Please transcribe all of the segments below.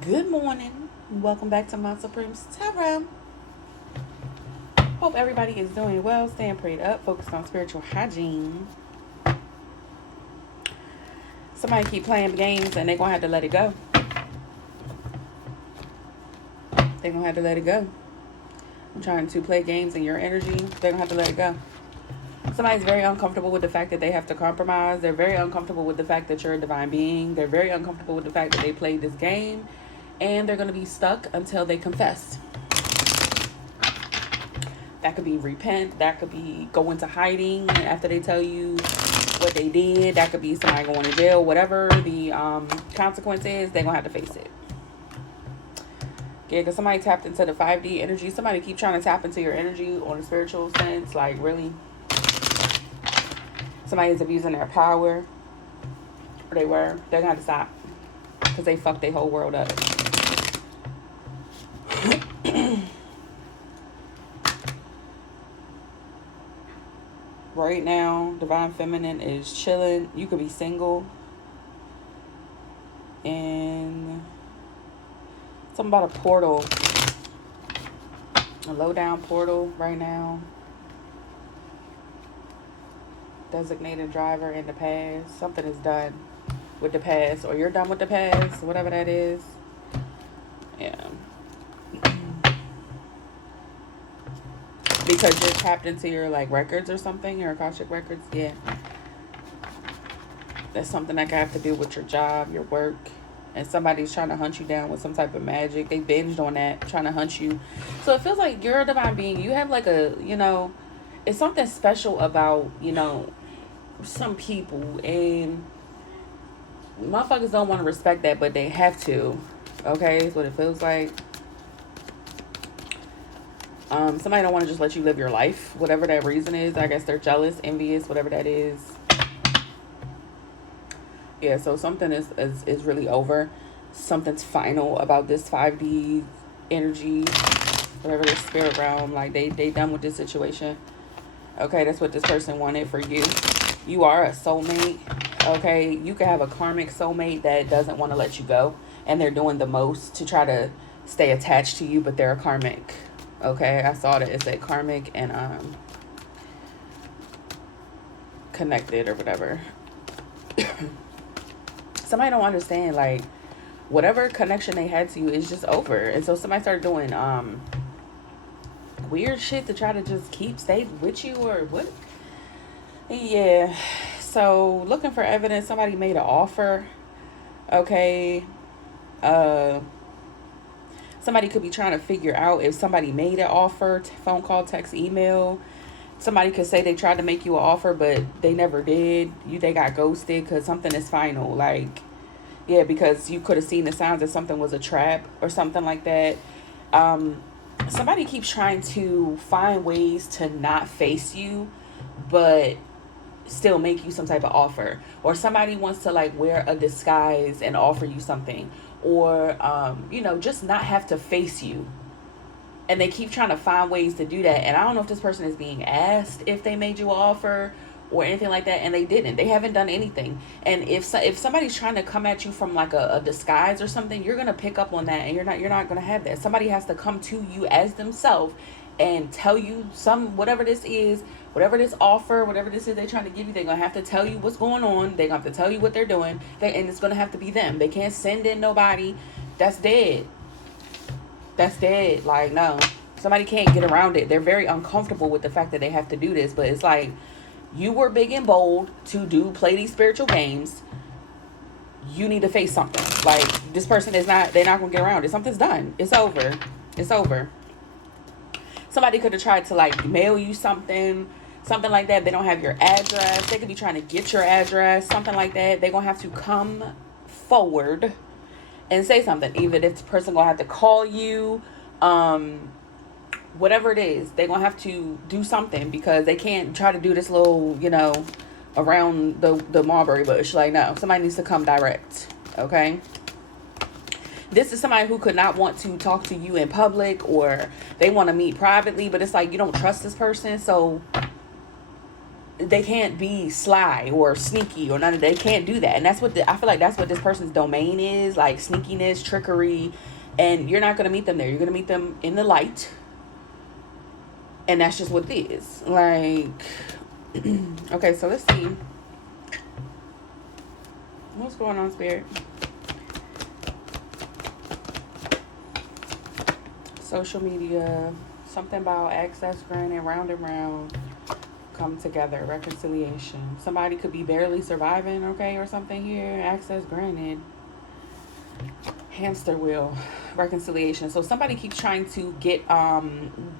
Good morning. Welcome back to My Supreme's Tarot. Hope everybody is doing well, staying prayed up, focused on spiritual hygiene. Somebody keep playing games and they're going to have to let it go. They're going to have to let it go. I'm trying to play games in your energy. They're going to have to let it go. Somebody's very uncomfortable with the fact that they have to compromise. They're very uncomfortable with the fact that you're a divine being. They're very uncomfortable with the fact that they played this game. And they're going to be stuck until they confess. That could be repent. That could be go into hiding after they tell you what they did. That could be somebody going to jail. Whatever the consequence is, they're going to have to face it. Yeah, because somebody tapped into the 5D energy. Somebody keep trying to tap into your energy on a spiritual sense. Like, really? Somebody's abusing their power. Or they were. They're going to have to stop. Because they fucked their whole world up. Right now, Divine Feminine is chilling. You could be single. And something about a portal. A low down portal right now. Designated driver in the past. Something is done with the past. Or you're done with the past. Whatever that is. Yeah. Because you're tapped into your like records or something, your Akashic records. Yeah, that's something that can have to do with your job, your work, and somebody's trying to hunt you down with some type of magic. They binged on that, trying to hunt you. So it feels like you're a divine being. You have like a, it's something special about, some people, and motherfuckers don't want to respect that, but they have to. Okay, is what it feels like. Somebody don't want to just let you live your life, whatever that reason is. I guess they're jealous, envious, whatever that is. Yeah, so something is really over. Something's final about this 5D energy, whatever this spirit realm. Like, they done with this situation. Okay, that's what this person wanted for you. You are a soulmate. Okay, you can have a karmic soulmate that doesn't want to let you go. And they're doing the most to try to stay attached to you, but they're a karmic. Okay, I saw that it said karmic and connected or whatever. Somebody don't understand, like, whatever connection they had to you is just over. And so somebody started doing weird shit to try to just stay with you or what? Yeah. So looking for evidence, somebody made an offer. Okay. Somebody could be trying to figure out if somebody made an offer, phone call, text, email. Somebody could say they tried to make you an offer, but they never did. They got ghosted because something is final. Like, yeah, because you could have seen the signs that something was a trap or something like that. Somebody keeps trying to find ways to not face you, but still make you some type of offer. Or somebody wants to like wear a disguise and offer you something. Or, just not have to face you. And they keep trying to find ways to do that. And I don't know if this person is being asked if they made you an offer or anything like that. And they didn't. They haven't done anything. And if somebody's trying to come at you from like a disguise or something, you're going to pick up on that. And you're not going to have that. Somebody has to come to you as themselves and tell you whatever this is, whatever this offer, whatever this is they're trying to give you. They're going to have to tell you what's going on. They're going to have to tell you what they're doing. And it's going to have to be them. They can't send in nobody. That's dead. That's dead. Like, no. Somebody can't get around it. They're very uncomfortable with the fact that they have to do this. But it's like, you were big and bold to play these spiritual games. You need to face something. Like, this person they're not going to get around it. Something's done. It's over. It's over. Somebody could have tried to like mail you something like that. They don't have your address. They could be trying to get your address, something like that. They're going to have to come forward and say something. Even if the person going to have to call you, whatever it is, they're going to have to do something because they can't try to do this little, around the mulberry bush. Like, no, somebody needs to come direct. Okay. This is somebody who could not want to talk to you in public, or they want to meet privately, but it's like you don't trust this person. So they can't be sly or sneaky or none of that. They can't do that. And that's what I feel like that's what this person's domain is, like sneakiness, trickery. And you're not going to meet them there. You're going to meet them in the light. And that's just what it is. Like, okay, so let's see. What's going on, Spirit? Social media, something about access granted, round and round, come together, reconciliation. Somebody could be barely surviving, okay, or something here. Access granted. Hamster wheel, reconciliation. So somebody keeps trying to get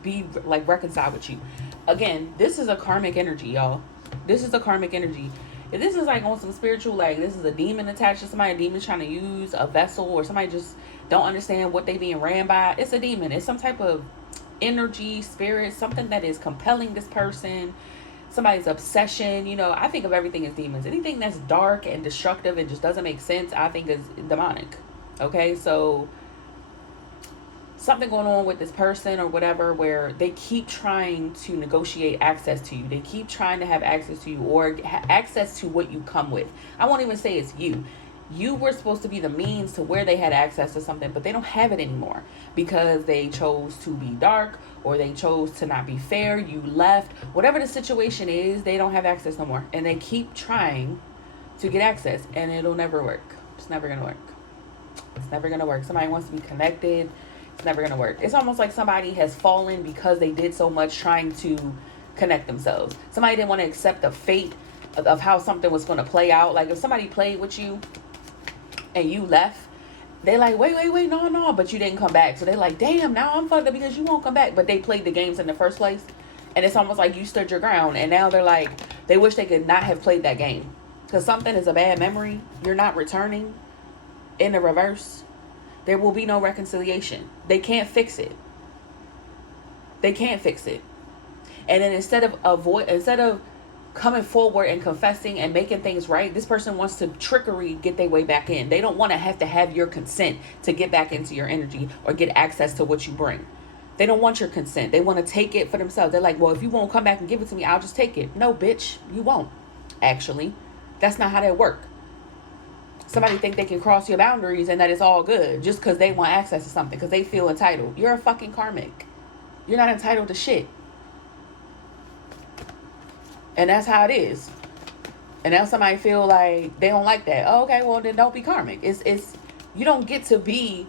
be like reconciled with you. Again, this is a karmic energy, y'all. This is a karmic energy. If this is like on some spiritual, like this is a demon attached to somebody, a demon trying to use a vessel, or somebody just don't understand what they being ran by, it's a demon. It's some type of energy, spirit, something that is compelling this person, somebody's obsession. You know, I think of everything as demons. Anything that's dark and destructive and just doesn't make sense, I think is demonic. Okay, so something going on with this person or whatever, where they keep trying to negotiate access to you. They keep trying to have access to you, or access to what you come with. I won't even say it's you. You were supposed to be the means to where they had access to something, but they don't have it anymore because they chose to be dark, or they chose to not be fair. You left. Whatever the situation is, they don't have access no more. And they keep trying to get access, and it'll never work. It's never going to work. It's never going to work. Somebody wants to be connected. It's never going to work. It's almost like somebody has fallen because they did so much trying to connect themselves. Somebody didn't want to accept the fate of how something was going to play out. Like if somebody played with you and you left, they like, wait, no, but you didn't come back. So they like, damn, now I'm fucked up because you won't come back. But they played the games in the first place. And it's almost like you stood your ground. And now they're like, they wish they could not have played that game. Because something is a bad memory. You're not returning. In the reverse, there will be no reconciliation. They can't fix it. They can't fix it. And then instead of coming forward and confessing and making things right, this person wants to trickery get their way back in. They don't want to have your consent to get back into your energy or get access to what you bring. They don't want your consent. They want to take it for themselves. They're like, well, if you won't come back and give it to me, I'll just take it. No, bitch, you won't. Actually, that's not how that works. Somebody think they can cross your boundaries and that it's all good just because they want access to something, because they feel entitled. You're a fucking karmic. You're not entitled to shit. And that's how it is. And now somebody feel like they don't like that. Oh, okay, well then don't be karmic. It's you don't get to be,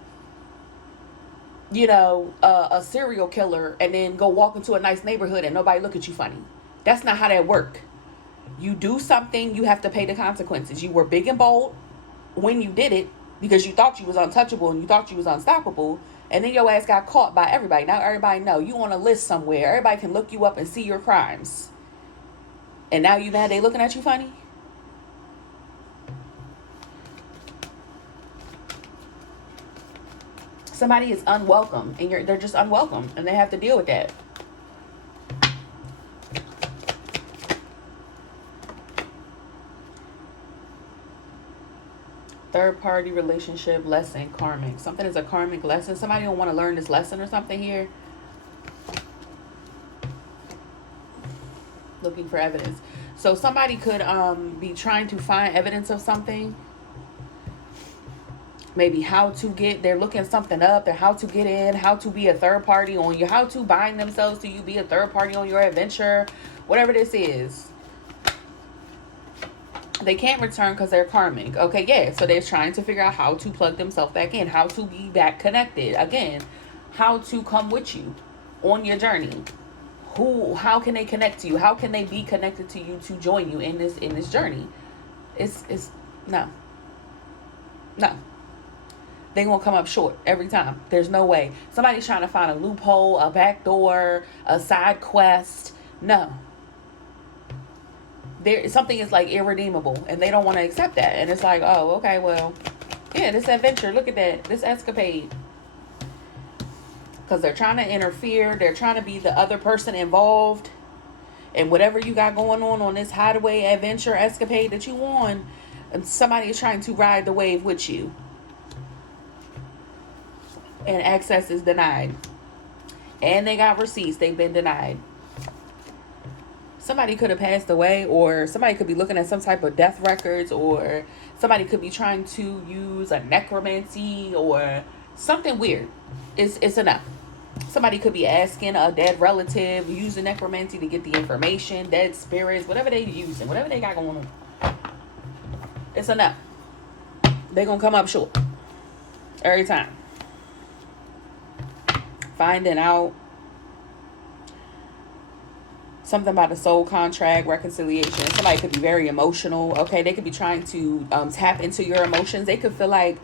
you know, a serial killer and then go walk into a nice neighborhood and nobody look at you funny. That's not how that work. You do something, you have to pay the consequences. You were big and bold when you did it because you thought you was untouchable and you thought you was unstoppable, and then your ass got caught by everybody. Now everybody know you on a list somewhere. Everybody can look you up and see your crimes, and now you mad they looking at you funny. Somebody is unwelcome and they're just unwelcome, and they have to deal with that. Third party relationship lesson, karmic. Something is a karmic lesson. Somebody don't want to learn this lesson or something here. Looking for evidence. So somebody could be trying to find evidence of something. Maybe they're looking something up. They're how to get in, how to be a third party on you, how to bind themselves to you, be a third party on your adventure, whatever this is. They can't return because they're karmic. Okay, yeah. So they're trying to figure out how to plug themselves back in, how to be back connected. Again, how to come with you on your journey. How can they connect to you? How can they be connected to you to join you in this journey? It's no. They're going to come up short every time. There's no way. Somebody's trying to find a loophole, a back door, a side quest. No. Something is like irredeemable, and they don't want to accept that. And it's like, oh, okay, well, yeah, this adventure, look at that, this escapade. Because they're trying to interfere. They're trying to be the other person involved. And whatever you got going on this hideaway adventure escapade that you on, and somebody is trying to ride the wave with you. And access is denied. And they got receipts. They've been denied. Somebody could have passed away, or somebody could be looking at some type of death records, or somebody could be trying to use a necromancy or something weird. It's enough. Somebody could be asking a dead relative, using necromancy to get the information, dead spirits, whatever they using, whatever they got going on. It's enough. They're going to come up short. Every time. Finding out something about a soul contract, reconciliation. Somebody could be very emotional. Okay, they could be trying to tap into your emotions. They could feel like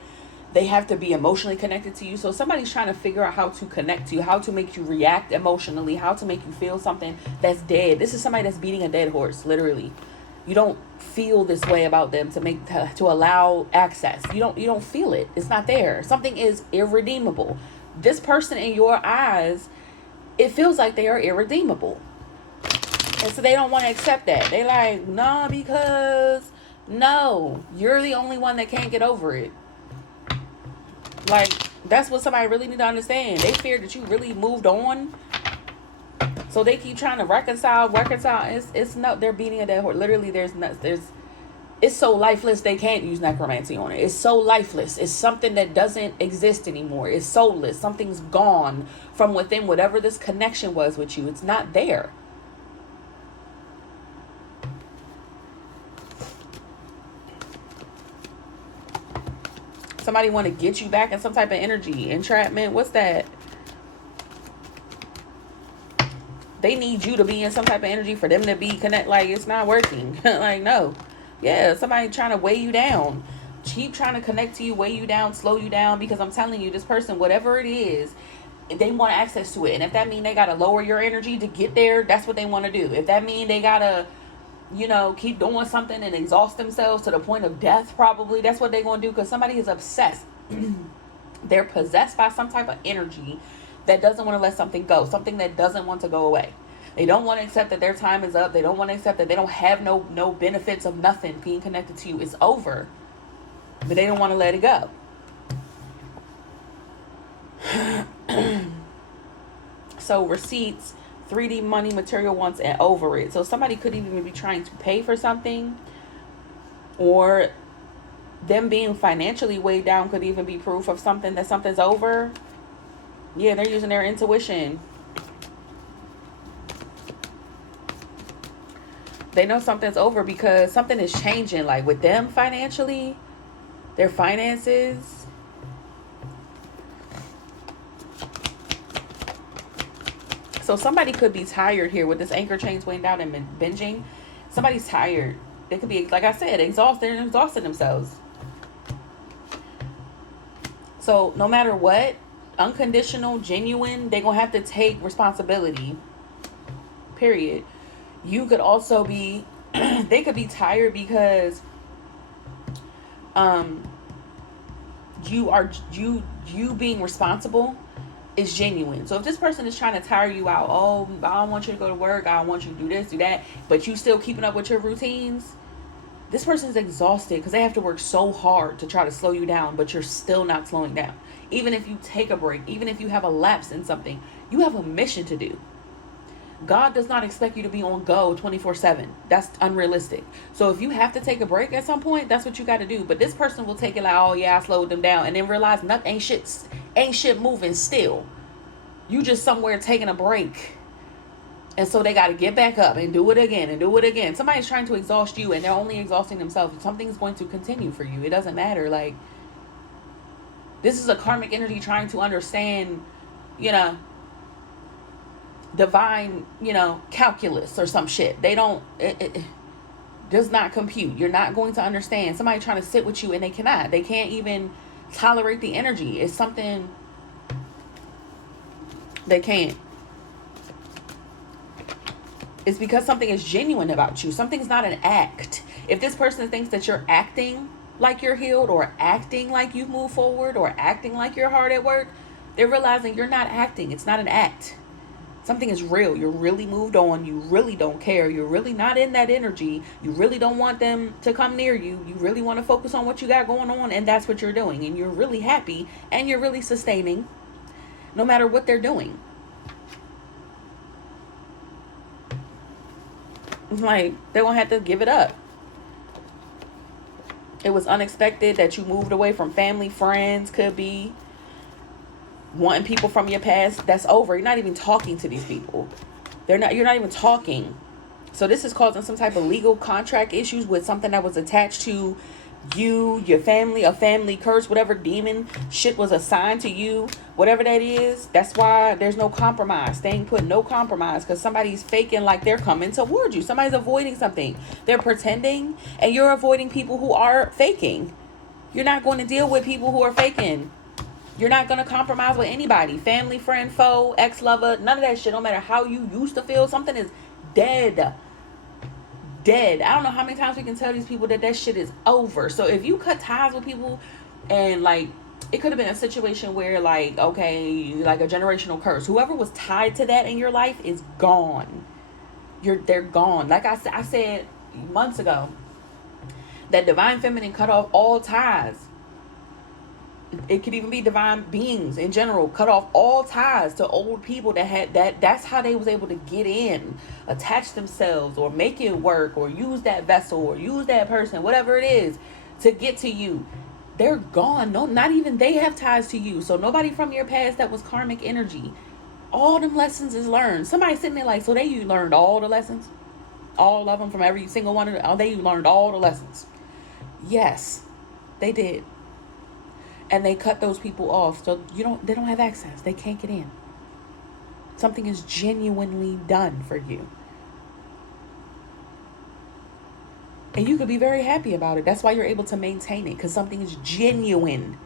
they have to be emotionally connected to you. So somebody's trying to figure out how to connect to you, how to make you react emotionally, how to make you feel something that's dead. This is somebody that's beating a dead horse, literally. You don't feel this way about them to allow access. You don't feel it. It's not there. Something is irredeemable. This person in your eyes, it feels like they are irredeemable. And so they don't want to accept that. They like, nah, because no, you're the only one that can't get over it. Like, that's what somebody really need to understand. They fear that you really moved on. So they keep trying to reconcile. It's no, they're beating a dead horse. Literally, it's so lifeless they can't use necromancy on it. It's so lifeless. It's something that doesn't exist anymore. It's soulless. Something's gone from within whatever this connection was with you. It's not there. Somebody want to get you back in some type of energy. Entrapment. What's that? They need you to be in some type of energy for them to be connect. Like, it's not working. Like, no. Yeah, somebody trying to weigh you down. Keep trying to connect to you, weigh you down, slow you down. Because I'm telling you, this person, whatever it is, they want access to it. And if that means they got to lower your energy to get there, that's what they want to do. If that means they got to, keep doing something and exhaust themselves to the point of death, probably, that's what they're going to do. Because somebody is obsessed. They're possessed by some type of energy that doesn't want to let something go. Something that doesn't want to go away. They don't want to accept that their time is up. They don't want to accept that they don't have no benefits of nothing being connected to you. It's over. But they don't want to let it go. So receipts, 3D money, material wants, and over it. So somebody could even be trying to pay for something, or them being financially weighed down could even be proof of something, that something's over. Yeah, they're using their intuition. They know something's over because something is changing, like with them financially, their finances. So somebody could be tired here with this anchor chains weighing down and binging. Somebody's tired. They could be, like I said, exhausted and exhausted themselves. So no matter what, unconditional, genuine, they're going to have to take responsibility. Period. You could also be, they could be tired because you being responsible is genuine. So if this person is trying to tire you out, oh, I don't want you to go to work, I don't want you to do this, do that, but you still keeping up with your routines, this person is exhausted because they have to work so hard to try to slow you down, but you're still not slowing down. Even if you take a break, even if you have a lapse in something, you have a mission to do. God does not expect you to be on go 24/7. That's unrealistic. So if you have to take a break at some point, that's what you got to do. But this person will take it like, oh yeah, I slowed them down, and then realize nothing, ain't shit moving still. You just somewhere taking a break. And so they got to get back up and do it again and do it again. Somebody's trying to exhaust you and they're only exhausting themselves. Something's going to continue for you. It doesn't matter. Like, this is a karmic energy trying to understand, divine, calculus or some shit. They don't, it does not compute. You're not going to understand. Somebody trying to sit with you and they cannot. They can't even tolerate the energy. It's something they can't. It's because something is genuine about you. Something's not an act. If this person thinks that you're acting like you're healed, or acting like you've moved forward, or acting like you're hard at work, they're realizing you're not acting. It's not an act. Something is real. You're really moved on. You really don't care. You're really not in that energy. You really don't want them to come near you. You really want to focus on what you got going on, and that's what you're doing. And you're really happy, and you're really sustaining no matter what they're doing. Like, they're going to have to give it up. It was unexpected that you moved away from family, friends, could be wanting people from your past. That's over. You're not even talking to these people. You're not even talking. So this is causing some type of legal contract issues with something that was attached to you, your family, a family curse, whatever demon shit was assigned to you, whatever that is. That's why there's no compromise. Staying put, no compromise, because somebody's faking like they're coming towards you. Somebody's avoiding something. They're pretending, and you're avoiding people who are faking. You're not going to deal with people who are faking. You're not going to compromise with anybody. Family, friend, foe, ex-lover, none of that shit. No matter how you used to feel, something is dead. Dead. I don't know how many times we can tell these people that shit is over. So if you cut ties with people, and like, it could have been a situation where, like, okay, like a generational curse, whoever was tied to that in your life is gone. They're gone. Like I said months ago, that divine feminine cut off all ties. It could even be divine beings in general, cut off all ties to old people that had that's how they was able to get in, attach themselves, or make it work, or use that vessel, or use that person, whatever it is, to get to you. They're gone. No, not even they have ties to you. So nobody from your past that was karmic energy. All them lessons is learned. Somebody sitting there like, so you learned all the lessons? All of them, from every single one of them? They learned all the lessons. Yes, they did. And they cut those people off, so they don't have access. They can't get in. Something is genuinely done for you. And you could be very happy about it. That's why you're able to maintain it, because something is genuine.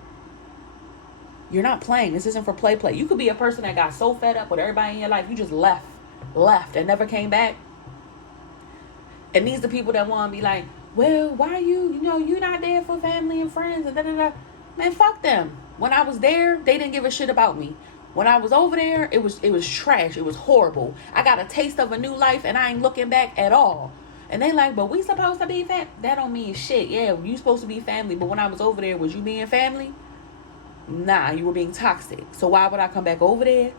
You're not playing. This isn't for play. You could be a person that got so fed up with everybody in your life, you just left and never came back. And these are the people that want to be like, well, why you're not there for family and friends and da-da-da. Man, fuck them. When I was there, they didn't give a shit about me. When I was over there, it was trash. It was horrible. I got a taste of a new life, and I ain't looking back at all. And they like, but we supposed to be family? That don't mean shit. Yeah, you supposed to be family, but when I was over there, was you being family? Nah, you were being toxic. So why would I come back over there?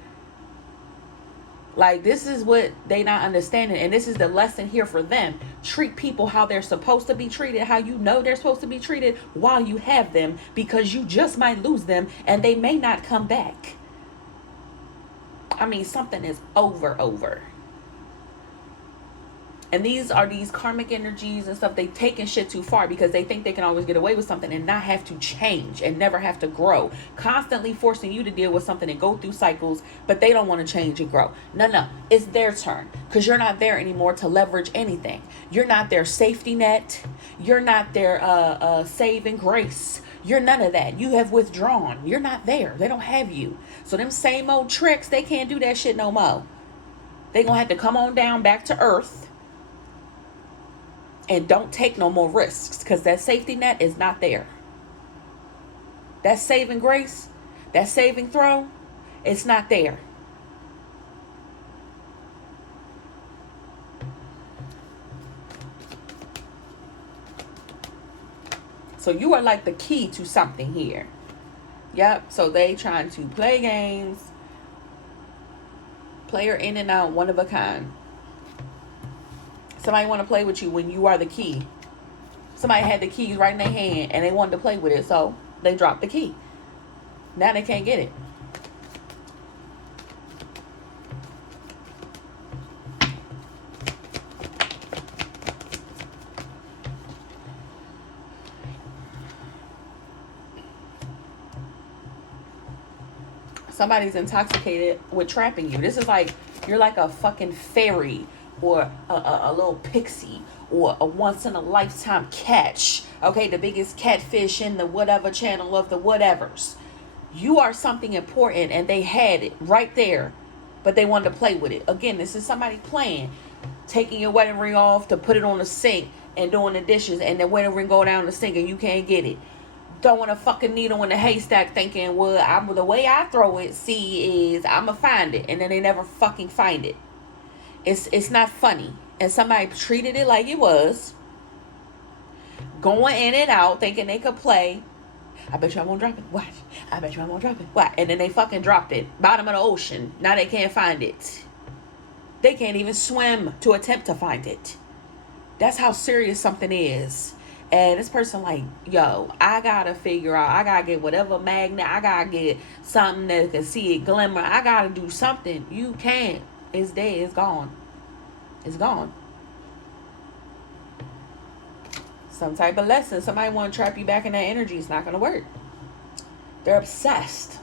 Like, this is what they not understanding, and this is the lesson here for them. Treat people how they're supposed to be treated, how you know they're supposed to be treated while you have them, because you just might lose them and they may not come back. I mean, something is over. And these karmic energies and stuff, they taking shit too far because they think they can always get away with something and not have to change and never have to grow. Constantly forcing you to deal with something and go through cycles, but they don't want to change and grow. No. It's their turn, because you're not there anymore to leverage anything. You're not their safety net. You're not their saving grace. You're none of that. You have withdrawn. You're not there. They don't have you. So them same old tricks, they can't do that shit no more. They gonna have to come on down back to earth and don't take no more risks, because that safety net is not there. That saving grace, that saving throw, it's not there. So you are like the key to something here. Yep. So they trying to play games. Player in and out, one of a kind. Somebody want to play with you when you are the key. Somebody had the keys right in their hand and they wanted to play with it, so they dropped the key. Now they can't get it. Somebody's intoxicated with trapping you. This is like, you're like a fucking fairy, or a little pixie, or a once-in-a-lifetime catch. Okay, the biggest catfish in the whatever channel of the whatevers. You are something important, and they had it right there, but they wanted to play with it. Again, this is somebody playing, taking your wedding ring off to put it on the sink and doing the dishes, and the wedding ring go down the sink and you can't get it. Throwing a fucking needle in the haystack, thinking, well, the way I throw it, is I'ma find it, and then they never fucking find it. It's not funny. And somebody treated it like it was. Going in and out, thinking they could play. I bet you I won't drop it. Watch. I bet you I won't drop it. What? And then they fucking dropped it. Bottom of the ocean. Now they can't find it. They can't even swim to attempt to find it. That's how serious something is. And this person like, yo, I gotta figure out, I gotta get whatever magnet, I gotta get something that can see it glimmer, I gotta do something. You can't. It's dead, it's gone. It's gone. Some type of lesson. Somebody want to trap you back in that energy. It's not gonna work. They're obsessed.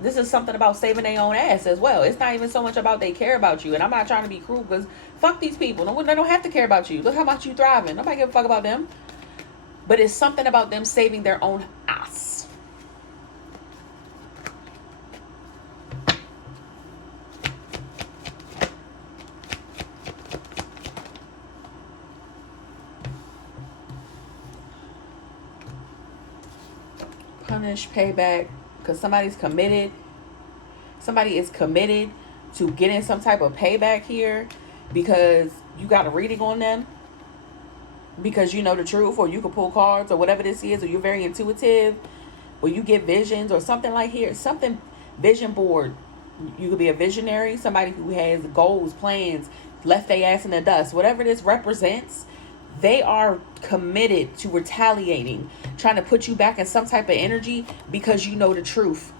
This is something about saving their own ass as well. It's not even so much about they care about you. And I'm not trying to be cruel because fuck these people. No, they don't have to care about you. Look how much you thriving. Nobody give a fuck about them. But it's something about them saving their own ass. Punish, payback. Because somebody's committed. Somebody is committed to getting some type of payback here because you got a reading on them, because you know the truth, or you can pull cards or whatever this is, or you're very intuitive, or you get visions or something like here. Something vision board. You could be a visionary, somebody who has goals, plans, left their ass in the dust. Whatever this represents, they are committed to retaliating, trying to put you back in some type of energy because you know the truth.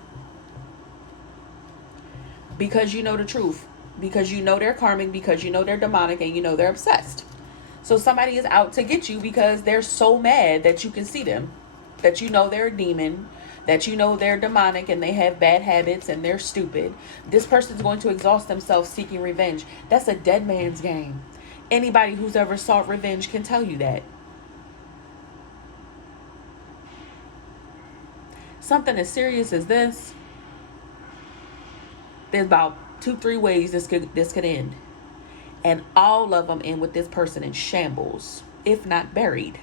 Because you know the truth. Because you know they're karmic, because you know they're demonic, and you know they're obsessed. So somebody is out to get you because they're so mad that you can see them. That you know they're a demon. That you know they're demonic and they have bad habits and they're stupid. This person's going to exhaust themselves seeking revenge. That's a dead man's game. Anybody who's ever sought revenge can tell you that. Something as serious as this, there's about 2-3 ways this could end. And all of them end with this person in shambles, if not buried.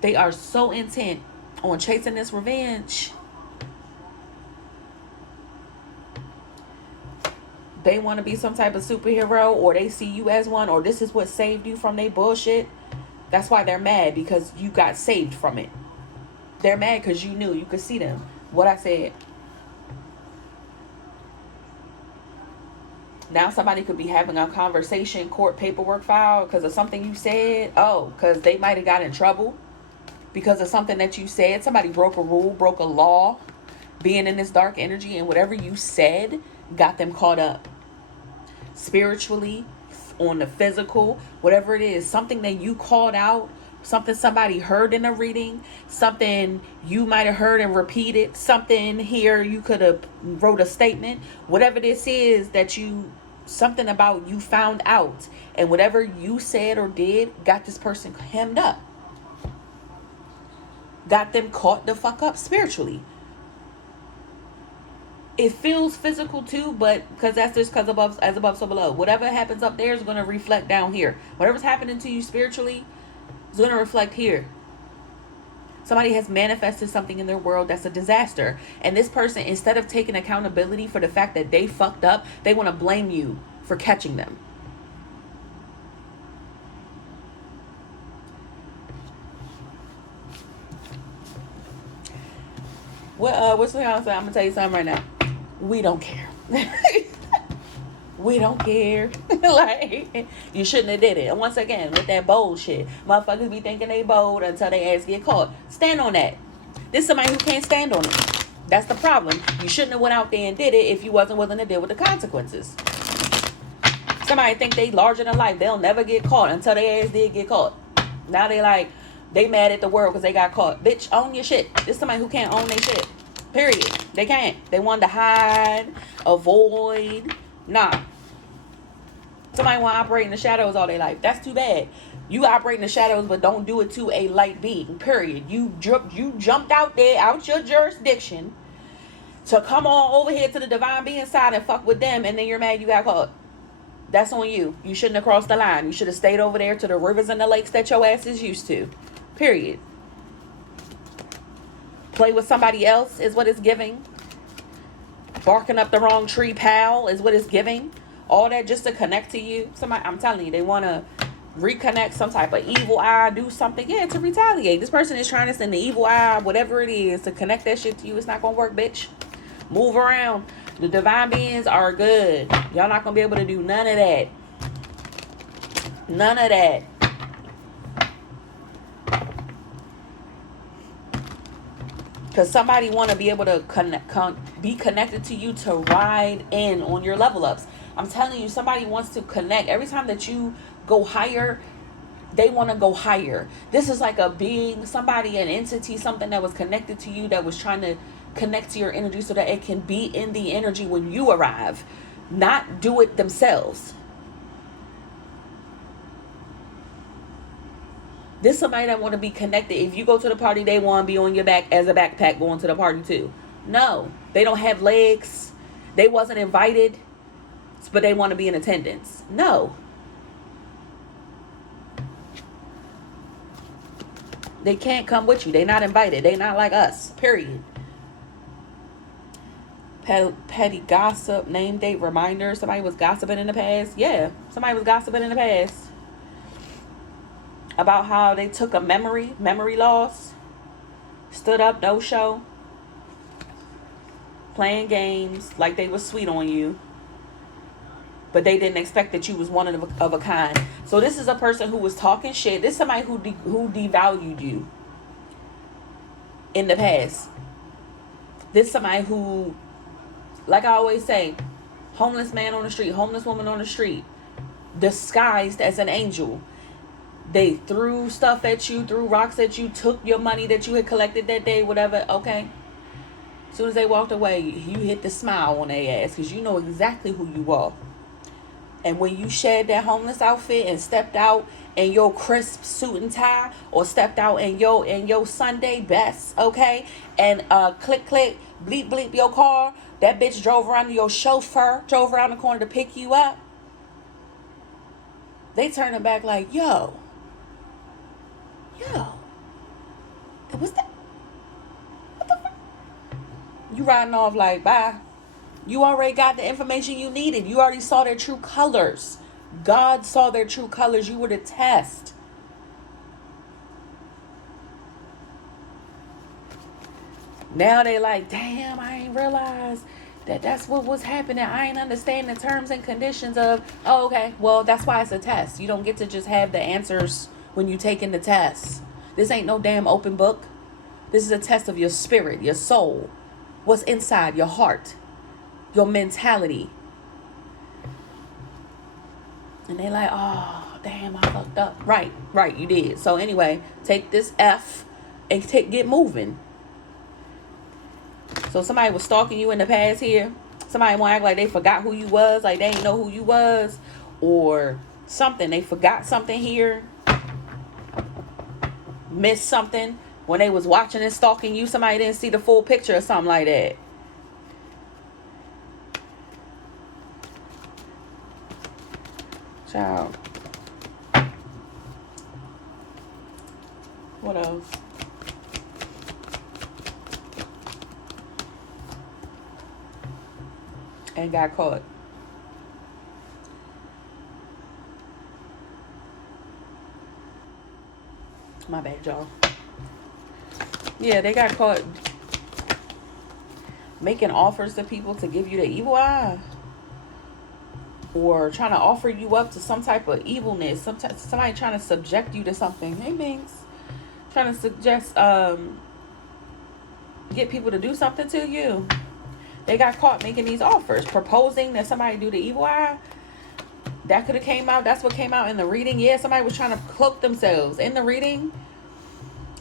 They are so intent on chasing this revenge. They want to be some type of superhero, or they see you as one, or this is what saved you from their bullshit. That's why they're mad, because you got saved from it. They're mad because you knew. You could see them. What I said. Now somebody could be having a conversation, court paperwork filed because of something you said. Oh, because they might have got in trouble because of something that you said. Somebody broke a rule, broke a law, being in this dark energy, and whatever you said got them caught up. Spiritually, on the physical, whatever it is, something that you called out, something somebody heard in a reading, something you might have heard and repeated, something here you could have wrote a statement, whatever this is that something about you found out, and whatever you said or did got this person hemmed up, got them caught the fuck up spiritually. It feels physical too, but because that's just because as above so below. Whatever happens up there is going to reflect down here. Whatever's happening to you spiritually is going to reflect here. Somebody has manifested something in their world that's a disaster. And this person, instead of taking accountability for the fact that they fucked up, they want to blame you for catching them. What's the I'm going to tell you something right now. We don't care. We don't care. Like, you shouldn't have did it. And once again, with that bold shit, motherfuckers be thinking they bold until they ass get caught. Stand on that. This is somebody who can't stand on it. That's the problem. You shouldn't have went out there and did it if you wasn't willing to deal with the consequences. Somebody think they larger than life. They'll never get caught until they ass did get caught. Now they mad at the world because they got caught. Bitch, own your shit. This is somebody who can't own their shit. Period. They can't. They want to hide, avoid. Nah. Somebody want to operate in the shadows all their life. That's too bad. You operate in the shadows, but don't do it to a light being. Period. You jumped out there, out your jurisdiction, to come on over here to the divine being side and fuck with them, and then you're mad you got caught. That's on you. You shouldn't have crossed the line. You should have stayed over there to the rivers and the lakes that your ass is used to. Period. Play with somebody else is what it's giving. Barking up the wrong tree, pal, is what it's giving. All that just to connect to you. Somebody, I'm telling you, they want to reconnect, some type of evil eye, do something, to retaliate. This person is trying to send the evil eye, whatever it is, to connect that shit to you. It's not going to work, bitch. Move around. The divine beings are good. Y'all not going to be able to do none of that. None of that. Because somebody want to be able to be connected to you to ride in on your level ups. I'm telling you, somebody wants to connect. Every time that you go higher, they want to go higher. This is like a being, somebody, an entity, something that was connected to you, that was trying to connect to your energy so that it can be in the energy when you arrive, not do it themselves. This is somebody that want to be connected. If you go to the party, they want to be on your back as a backpack going to the party too. No, they don't have legs. They wasn't invited, but they want to be in attendance. No. They can't come with you. They're not invited. They're not like us, period. Petty gossip, name, date, reminder. Somebody was gossiping in the past. Yeah, somebody was gossiping in the past about how they took a memory loss, stood up, no show, playing games like they was sweet on you, but they didn't expect that you was one of a kind. So this is a person who was talking shit. This is somebody who devalued you in the past. This is somebody who, like I always say, homeless man on the street, homeless woman on the street, disguised as an angel. They threw stuff at you, threw rocks at you, took your money that you had collected that day, whatever. Okay. As soon as they walked away, you hit the smile on their ass because you know exactly who you are. And when you shed that homeless outfit and stepped out in your crisp suit and tie, or stepped out in your Sunday best, okay, and click bleep bleep your car, that bitch drove around, your chauffeur drove around the corner to pick you up, they turn it back like, yo, what's that? What the fuck? You riding off like, bye. You already got the information you needed. You already saw their true colors. God saw their true colors. You were the test. Now they like, damn, I ain't realized that's what was happening. I ain't understand the terms and conditions of, oh, okay, well, that's why it's a test. You don't get to just have the answers when you take in the test. This ain't no damn open book. This is a test of your spirit, your soul, what's inside your heart, your mentality. And they like, oh, damn, I fucked up. Right, you did. So anyway, take this F and get moving. So somebody was stalking you in the past here. Somebody want to act like they forgot who you was, like they didn't know who you was, or something. They forgot something here. Missed something when they was watching and stalking you. Somebody didn't see the full picture or something like that. Child. What else? And got caught. My bad, y'all. Yeah, they got caught making offers to people to give you the evil eye, or trying to offer you up to some type of evilness. Somebody trying to subject you to something. Hey, Binks. Trying to suggest, get people to do something to you. They got caught making these offers, proposing that somebody do the evil eye. That could have came out. That's what came out in the reading. Yeah, somebody was trying to cloak themselves in the reading.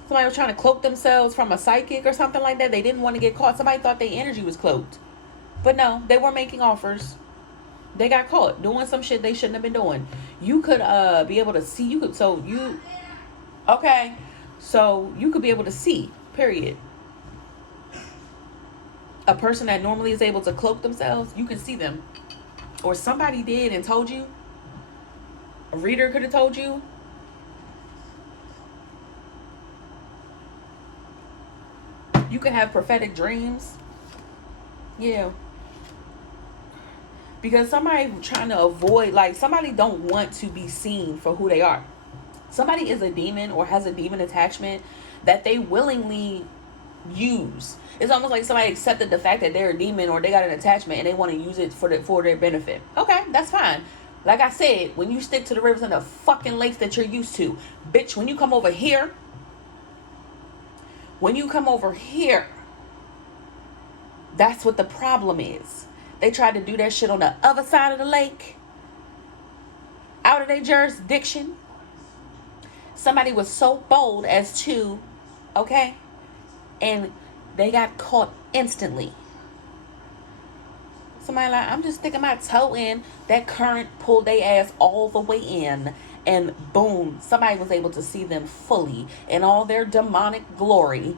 Somebody was trying to cloak themselves from a psychic or something like that. They didn't want to get caught. Somebody thought their energy was cloaked. But no, they were making offers. They got caught doing some shit they shouldn't have been doing. You could be able to see. You could be able to see, period. A person that normally is able to cloak themselves, you can see them. Or somebody did and told you. A reader could have told you. You can have prophetic dreams. Yeah. Because somebody trying to avoid, like, somebody don't want to be seen for who they are. Somebody is a demon or has a demon attachment that they willingly use. It's almost like somebody accepted the fact that they're a demon or they got an attachment and they want to use it for their benefit. Okay, that's fine. Like I said, when you stick to the rivers and the fucking lakes that you're used to, bitch, when you come over here, that's what the problem is. They tried to do that shit on the other side of the lake, out of their jurisdiction. Somebody was so bold as to, okay, and they got caught instantly. Somebody like, I'm just sticking my toe in. That current pulled their ass all the way in. And boom, somebody was able to see them fully in all their demonic glory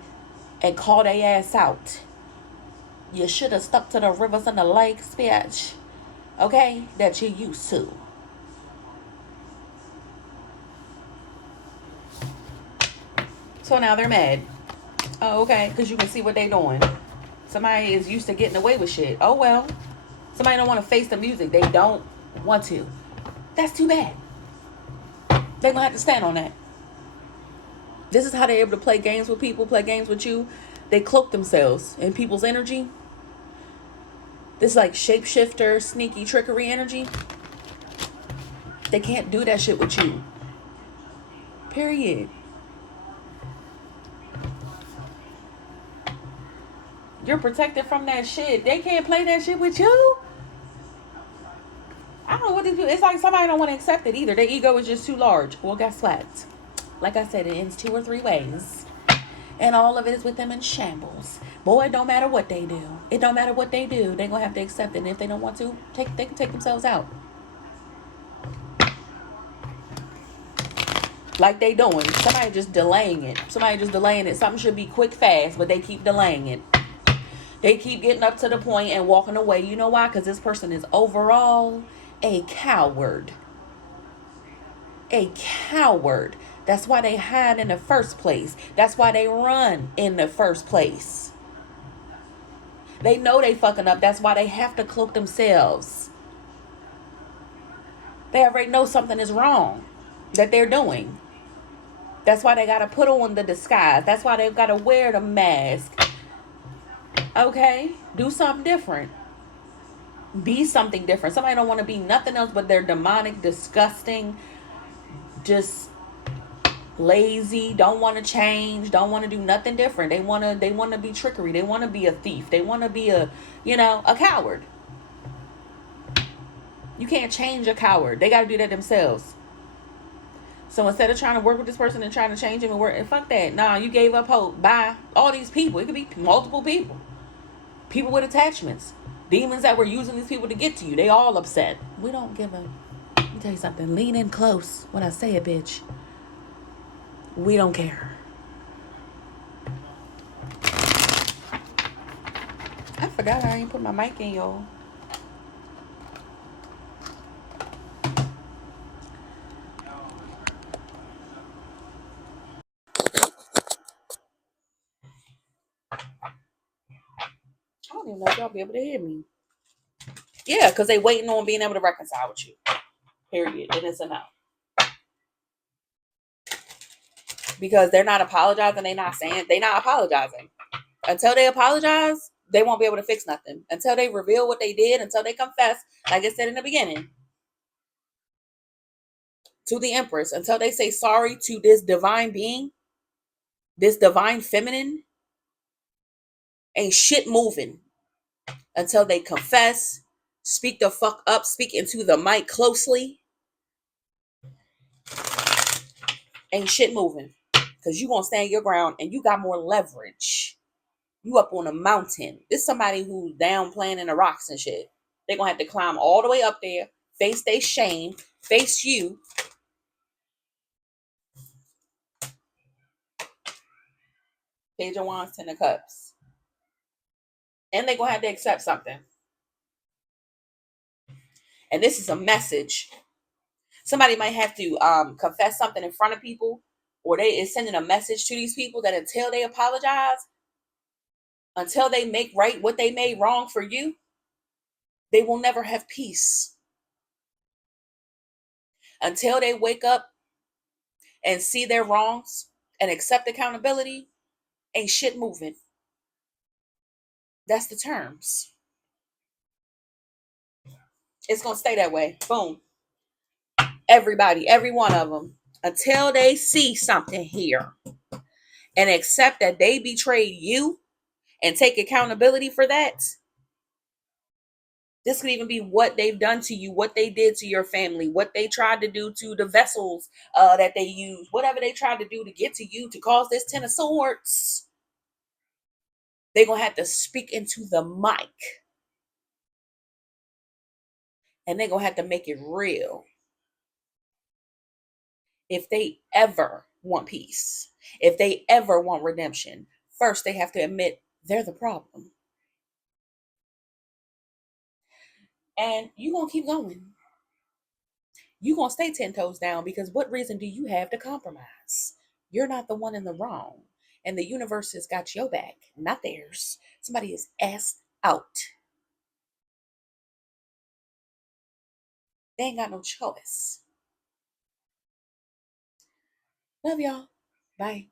and call their ass out. You should have stuck to the rivers and the lakes, bitch. Okay? That you used to. So now they're mad. Oh, okay. Because you can see what they doing. Somebody is used to getting away with shit. Oh, well. Somebody don't want to face the music. They don't want to. That's too bad. They're going to have to stand on that. This is how they're able to play games with people, play games with you. They cloak themselves in people's energy. This is like shapeshifter, sneaky trickery energy. They can't do that shit with you. Period. You're protected from that shit. They can't play that shit with you. I don't know what these people. It's like somebody don't want to accept it either. Their ego is just too large. Well, guess what? Like I said, it ends 2 or 3 ways. And all of it is with them in shambles. Boy, it don't matter what they do. It don't matter what they do. They're going to have to accept it. And if they don't want to, they can take themselves out. Like they doing. Somebody just delaying it. Something should be quick, fast, but they keep delaying it. They keep getting up to the point and walking away. You know why? Because this person is overall a coward. A coward. That's why they hide in the first place. That's why they run in the first place. They know they fucking up. That's why they have to cloak themselves. They already know something is wrong that they're doing. That's why they got to put on the disguise. That's why they got to wear the mask. Okay? Do something different. Be something different. Somebody don't want to be nothing else but they're demonic, disgusting, just lazy, don't want to change, don't want to do nothing different. They want to be trickery. They want to be a thief. They want to be a coward. You can't change a coward. They got to do that themselves. So instead of trying to work with this person and trying to change him and work, and fuck that. Nah, you gave up hope. Bye. All these people. It could be multiple people. People with attachments. Demons that were using these people to get to you. They all upset. We don't give a... Let me tell you something. Lean in close when I say it, bitch. We don't care. I forgot I ain't put my mic in, y'all. I don't even know if y'all be able to hear me. Yeah, because they waiting on being able to reconcile with you. Period. And it's enough. Because they're not apologizing. They're not apologizing. Until they apologize, they won't be able to fix nothing. Until they reveal what they did, until they confess, like I said in the beginning, to the Empress, until they say sorry to this divine being, this divine feminine, ain't shit moving. Until they confess, speak the fuck up, speak into the mic closely, ain't shit moving. Because you gonna stand your ground and you got more leverage. You up on a mountain. This somebody who's down playing in the rocks and shit. They're gonna have to climb all the way up there, face their shame, face you. Page of Wands, Ten of Cups. And they're gonna have to accept something. And this is a message. Somebody might have to confess something in front of people, or they is sending a message to these people that until they apologize, until they make right what they made wrong for you, they will never have peace. Until they wake up and see their wrongs and accept accountability, ain't shit moving. That's the terms. It's going to stay that way. Boom. Everybody, every one of them, until they see something here and accept that they betrayed you and take accountability for that. This could even be what they've done to you, what they did to your family, what they tried to do to the vessels that they used, whatever they tried to do to get to you to cause this 10 of swords. They're going to have to speak into the mic and they're going to have to make it real. If they ever want peace, if they ever want redemption, first they have to admit they're the problem. And you're going to keep going. You're going to stay 10 toes down because what reason do you have to compromise? You're not the one in the wrong. And the universe has got your back, not theirs. Somebody is asked out. They ain't got no choice. Love y'all. Bye.